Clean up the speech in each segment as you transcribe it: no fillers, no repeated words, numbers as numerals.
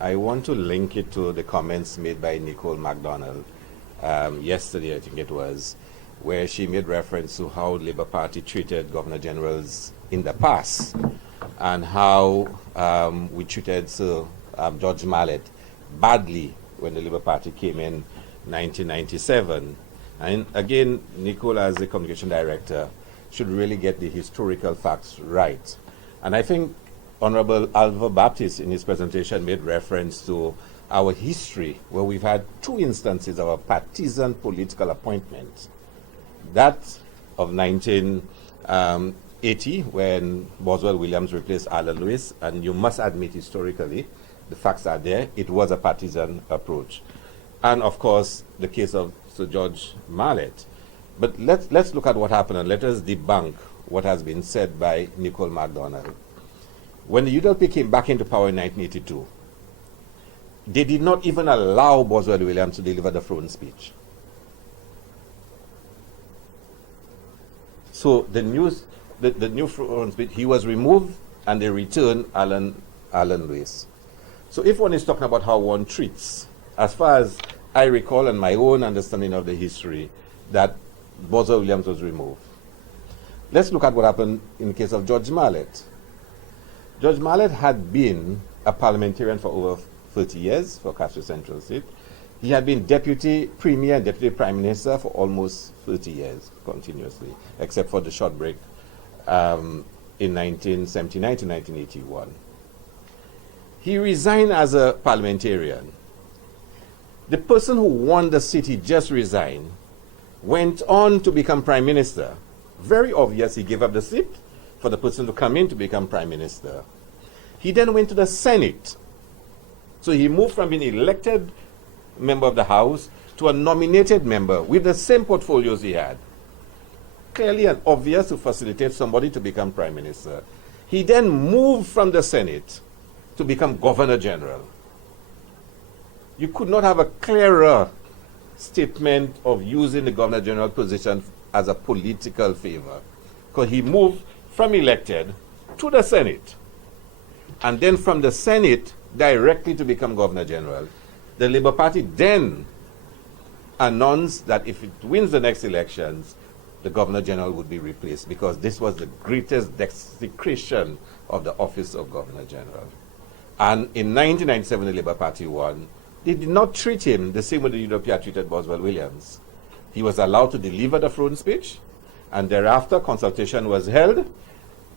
I want to link it to the comments made by Nicole MacDonald yesterday, I think it was, where she made reference to how the Labour Party treated Governor Generals in the past and how we treated Sir George Mallet badly when the Labour Party came in 1997. And again, Nicole, as the communication director, should really get the historical facts right. And I think Honorable Alva Baptist in his presentation made reference to our history, where we've had two instances of a partisan political appointment. That of 1980, when Boswell Williams replaced Alan Lewis, and you must admit historically, the facts are there, it was a partisan approach. And of course, the case of Sir George Mallet. But let's look at what happened and let us debunk what has been said by Nicole MacDonald. When the UWP came back into power in 1982, they did not even allow Boswell Williams to deliver the throne speech. So the new throne speech, he was removed and they returned Alan Lewis. So if one is talking about how one treats, as far as I recall and my own understanding of the history, that Boswell Williams was removed. Let's look at what happened in the case of George Mallet. George Mallet had been a parliamentarian for over 30 years for Castries Central Seat. He had been Deputy Premier and Deputy Prime Minister for almost 30 years continuously, except for the short break in 1979 to 1981. He resigned as a parliamentarian. The person who won the seat, he just resigned, went on to become Prime Minister. Very obvious he gave up the seat for the person to come in to become Prime Minister. He then went to the Senate. So he moved from being elected member of the House to a nominated member with the same portfolios he had. Clearly and obvious to facilitate somebody to become Prime Minister. He then moved from the Senate to become Governor General. You could not have a clearer statement of using the Governor General position as a political favor, because he moved from elected to the Senate, and then from the Senate directly to become Governor General. The Labour Party then announced that if it wins the next elections, the Governor General would be replaced, because this was the greatest desecration of the office of Governor General. And in 1997, the Labour Party won. They did not treat him the same way the UWP had treated Boswell Williams. He was allowed to deliver the throne speech, and thereafter consultation was held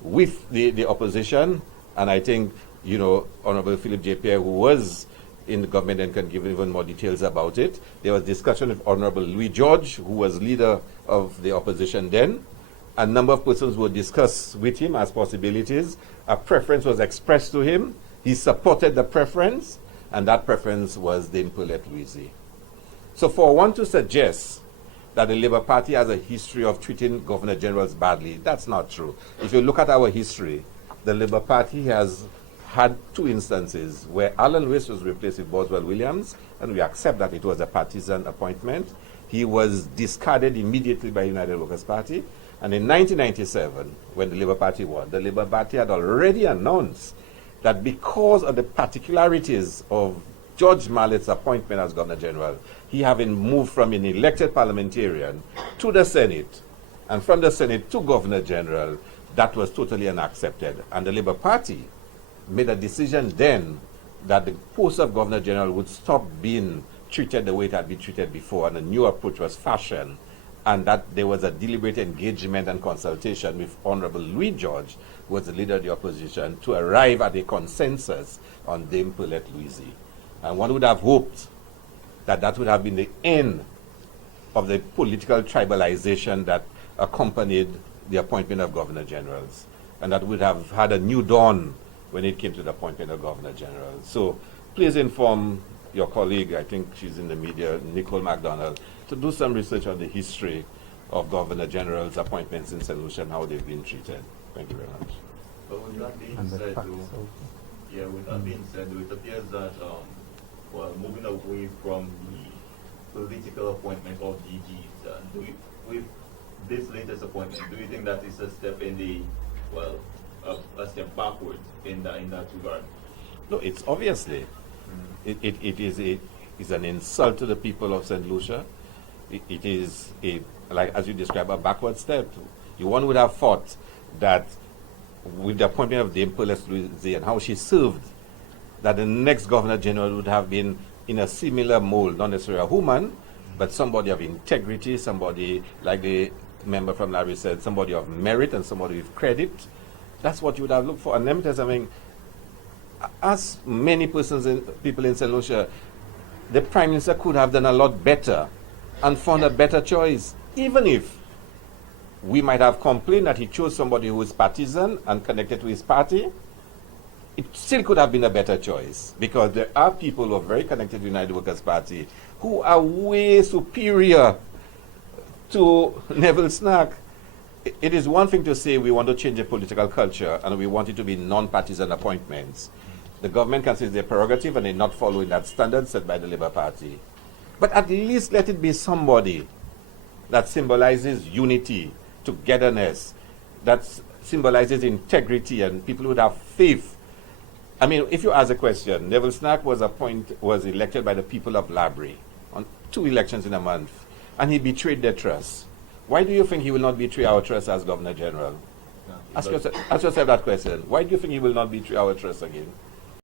with the opposition. And I think, you know, Honorable Philip J. Pierre, who was in the government and can give even more details about it. There was discussion with Honorable Louis George, who was leader of the opposition then. A number of persons were discussed with him as possibilities. A preference was expressed to him. He supported the preference, and that preference was Dame Paulette Louisy. So for one to suggest that the Labour Party has a history of treating Governor Generals badly, that's not true. If you look at our history, the Labour Party has had two instances where Alan Lewis was replaced with Boswell Williams, and we accept that it was a partisan appointment. He was discarded immediately by United Workers' Party. And in 1997, when the Labour Party won, the Labour Party had already announced that because of the particularities of George Mallet's appointment as Governor General, he having moved from an elected parliamentarian to the Senate, and from the Senate to Governor General, that was totally unaccepted. And the Labour Party made a decision then that the post of Governor General would stop being treated the way it had been treated before, and a new approach was fashioned, and that there was a deliberate engagement and consultation with Honorable Louis George, who was the leader of the opposition, to arrive at a consensus on Dame Paulette Louisy. And one would have hoped that that would have been the end of the political tribalization that accompanied the appointment of Governor Generals, and that would have had a new dawn when it came to the appointment of Governor General. So please inform your colleague, I think she's in the media, Nicole MacDonald, to do some research on the history of Governor General's appointments in St. Lucia and how they've been treated. Thank you very much. So with that being said, with that being said, it appears that moving away from the political appointment of DGs, with this latest appointment, do you think that is a step in the a step backwards in that regard? No, it's obviously. It is an insult to the people of St. Lucia. It is, like as you describe, a backward step. One would have thought that with the appointment of Dame Perles Louise and how she served, that the next Governor General would have been in a similar mold, not necessarily a woman, but somebody of integrity, somebody, like the member from Larry said, somebody of merit and somebody with credit. That's what you would have looked for. And let me tell you something, as many people in St. Lucia, the Prime Minister could have done a lot better and found a better choice, even if we might have complained that he chose somebody who is partisan and connected to his party. It still could have been a better choice, because there are people who are very connected to the United Workers' Party who are way superior to Neville Snack. It is one thing to say we want to change the political culture and we want it to be non-partisan appointments. The government can say it's their prerogative and they're not following that standard set by the Labour Party. But at least let it be somebody that symbolizes unity, togetherness, that symbolizes integrity, and people would have faith. I mean, if you ask a question, Neville Snack was elected by the people of Labrie on 2 elections in a month, and he betrayed their trust. Why do you think he will not betray our trust as Governor General? Ask yourself that question. Why do you think he will not betray our trust again?